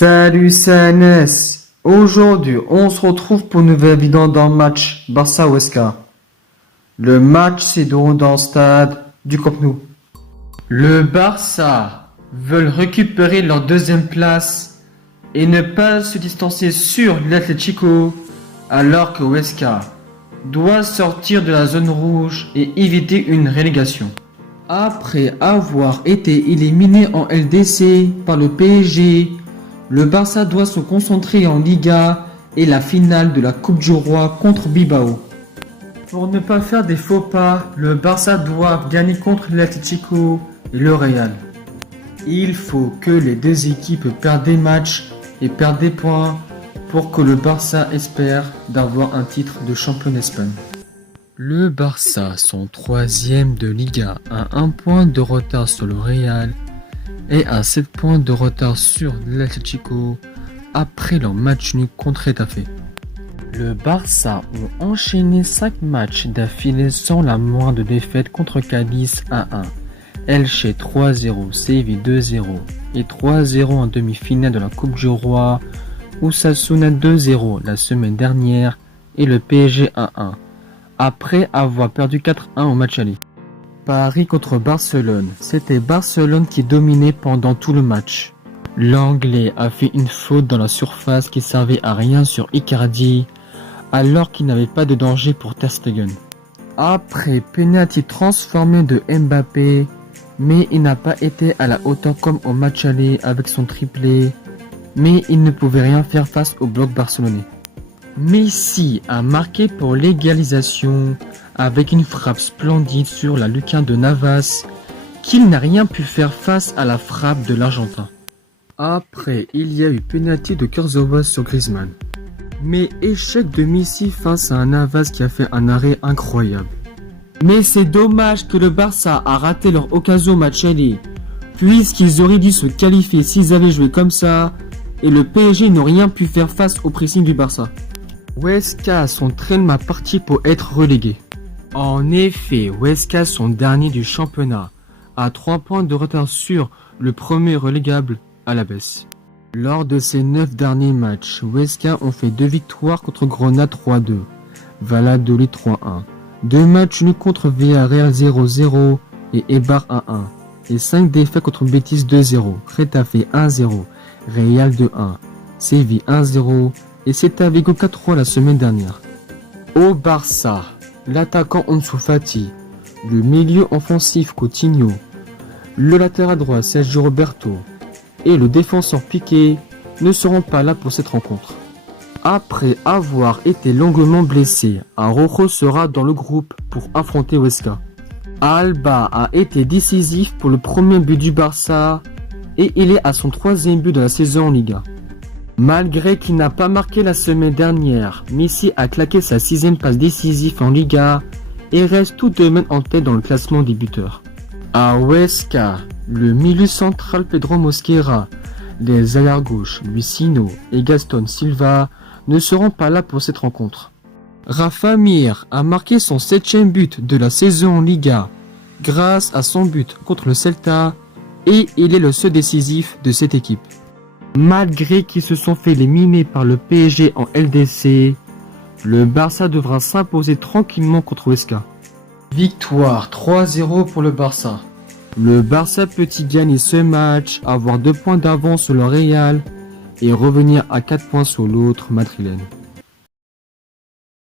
Salut CNS. Aujourd'hui, on se retrouve pour une nouvelle vidéo dans le match Barça-Huesca. Le match s'est déroulé dans le stade du Camp Nou. Le Barça veulent récupérer leur deuxième place et ne pas se distancer sur l'Atlético, alors que Huesca doit sortir de la zone rouge et éviter une relégation. Après avoir été éliminé en LDC par le PSG, le Barça doit se concentrer en Liga et la finale de la Coupe du Roi contre Bilbao. Pour ne pas faire des faux pas, le Barça doit gagner contre l'Atlético et le Real. Il faut que les deux équipes perdent des matchs et perdent des points pour que le Barça espère d'avoir un titre de champion d'Espagne. Le Barça sont troisième de Liga à 1 point de retard sur le Real et à 7 points de retard sur l'Atlético après leur match nul contre Getafe. Le Barça ont enchaîné 5 matchs d'affilée sans la moindre défaite contre Cadiz 1-1, Elche 3-0, Séville 2-0 et 3-0 en demi-finale de la Coupe du Roi, Osasuna 2-0 la semaine dernière et le PSG 1-1, après avoir perdu 4-1 au match aller. Paris contre Barcelone, c'était Barcelone qui dominait pendant tout le match. L'Anglais a fait une faute dans la surface qui servait à rien sur Icardi, alors qu'il n'avait pas de danger pour Ter Stegen. Après penalty transformé de Mbappé, mais il n'a pas été à la hauteur comme au match aller avec son triplé, mais il ne pouvait rien faire face au bloc barcelonais. Messi a marqué pour l'égalisation avec une frappe splendide sur la lucarne de Navas, qu'il n'a rien pu faire face à la frappe de l'Argentin. Après, il y a eu penalty de Kurzawa sur Griezmann. Mais échec de Messi face à un Navas qui a fait un arrêt incroyable. Mais c'est dommage que le Barça a raté leur occasion au match aller, puisqu'ils auraient dû se qualifier s'ils avaient joué comme ça, et le PSG n'ont rien pu faire face au pressing du Barça. Huesca sont tellement partis pour être relégués. En effet, Huesca sont derniers du championnat, à 3 points de retard sur le premier relégable à la baisse. Lors de ces 9 derniers matchs, Huesca ont fait 2 victoires contre Grenade 3-2, Valladolid 3-1, 2 matchs nuls contre Villarreal 0-0 et Eibar 1-1, et 5 défaites contre Betis 2-0, Getafe 1-0, Real 2-1, Séville 1-0 et Celta Vigo 4-3 la semaine dernière. Au Barça, l'attaquant Ansu Fati, le milieu offensif Coutinho, le latéral droit Sergio Roberto et le défenseur Piqué ne seront pas là pour cette rencontre. Après avoir été longuement blessé, Araujo sera dans le groupe pour affronter Huesca. Alba a été décisif pour le premier but du Barça et il est à son 3e but de la saison en Liga. Malgré qu'il n'a pas marqué la semaine dernière, Messi a claqué sa 6e passe décisive en Liga et reste tout de même en tête dans le classement des buteurs. À Huesca, le milieu central Pedro Mosquera, les arrières gauche Luisino et Gaston Silva ne seront pas là pour cette rencontre. Rafa Mir a marqué son 7e but de la saison en Liga grâce à son but contre le Celta et il est le seul décisif de cette équipe. Malgré qu'ils se sont fait éliminer par le PSG en LDC, le Barça devra s'imposer tranquillement contre Huesca. Victoire 3-0 pour le Barça. Le Barça peut-y gagner ce match, avoir 2 points d'avance sur le Real et revenir à 4 points sur l'autre madrilène.